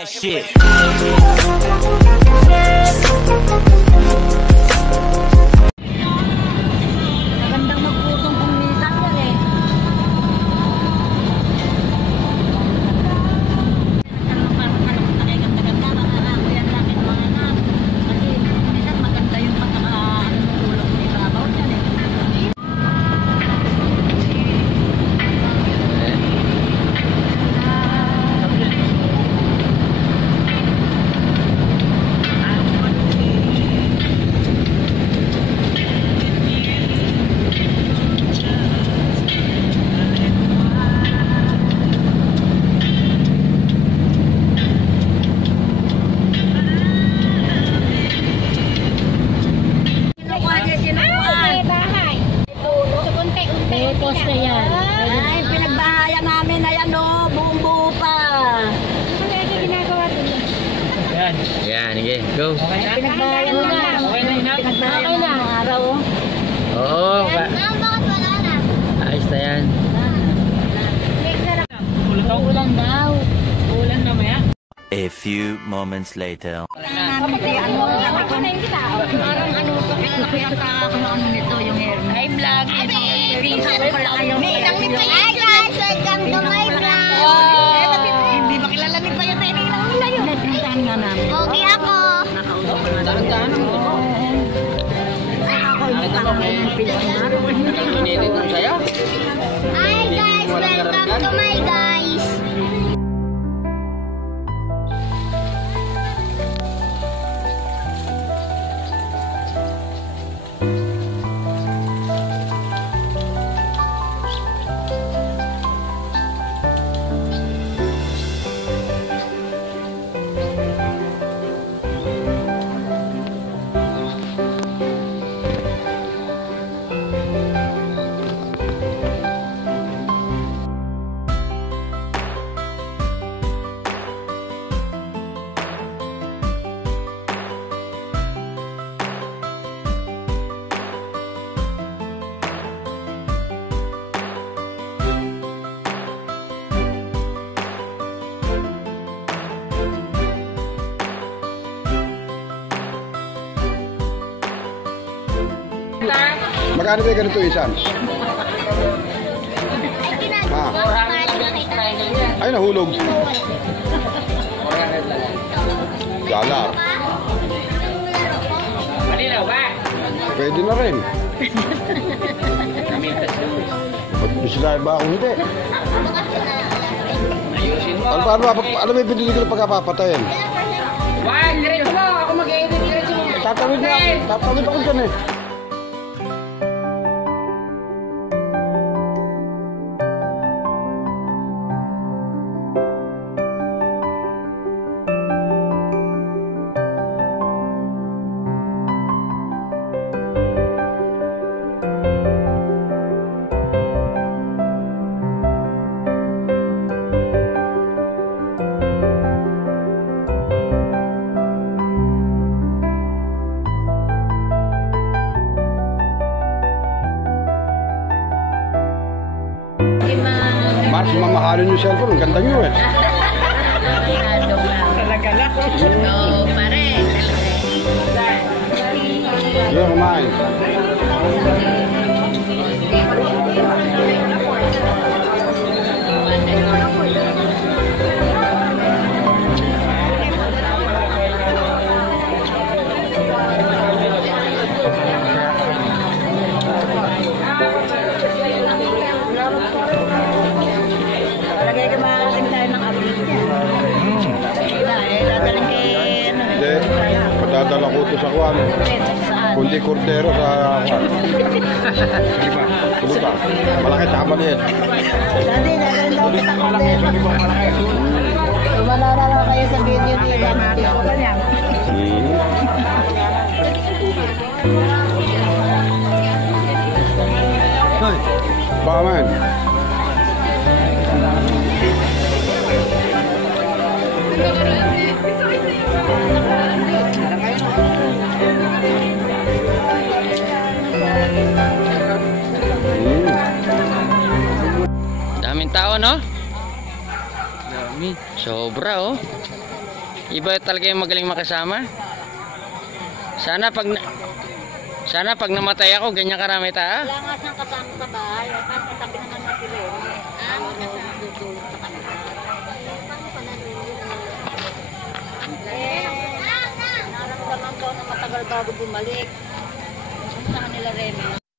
that shit. Magandang magputong kung minsan yan eh. Poste yan. Ay, pinagbahayan namin. Ayan o, buong buo pa. Ano yung ginagawa ito? Yan. Yan, sige, go. Pinagbahayan na. Pinagbahayan na ng araw. Oo. Bakit wala na? Ayos na yan. Ulan daw. Ulan mamaya. A few moments later. Parang ano to, ano nito yung hair. Ay, vlog. Hi guys, welcome to my vlog. Hindi ba kilala ni pa yung training lang nila yun? Pintahan nga namin. Okay ako. Tahan-tahan mo. Hi guys, welcome to my guys. Magkano ba ganito isan? Ha? Ay, nahulog. Gala. Malinaw ba? Pwede na rin. Magbisilahin ba akong hindi? Ayusin mo. Ano may pinili ko na pagkapapatayin? Wag, diretso mo. Ako mag-edit, diretso mo. Tatawid ako dyan eh. Mars, mamahalin yung cellphone. Ang ganda nyo eh. Talaga lang. Oo, pare. Yeah, kumain. Palagay ka makakating tayo ng update niya. Dadaling kay ano eh. Hindi. Padadala ko ito sa kwan. Saan? Kundi kordero sa kwan. Sige ba? Malaki tsaka maliit. Dati, dadaling daw kita kordero. Tumalala lang kayo sa video nila. Hindi ko ba niya? Baka man. Daming tao, no? Sobra oh. Iba talaga yung magaling makasama. Sana pag namatay ako, ganyan karami ta. Wala nga siyang kasama sa bahay. Katabi naman na sila. Magkasama tutulog sa kanila. Naramdaman ko na matagal bago bumalik. Sa kanila, Remy.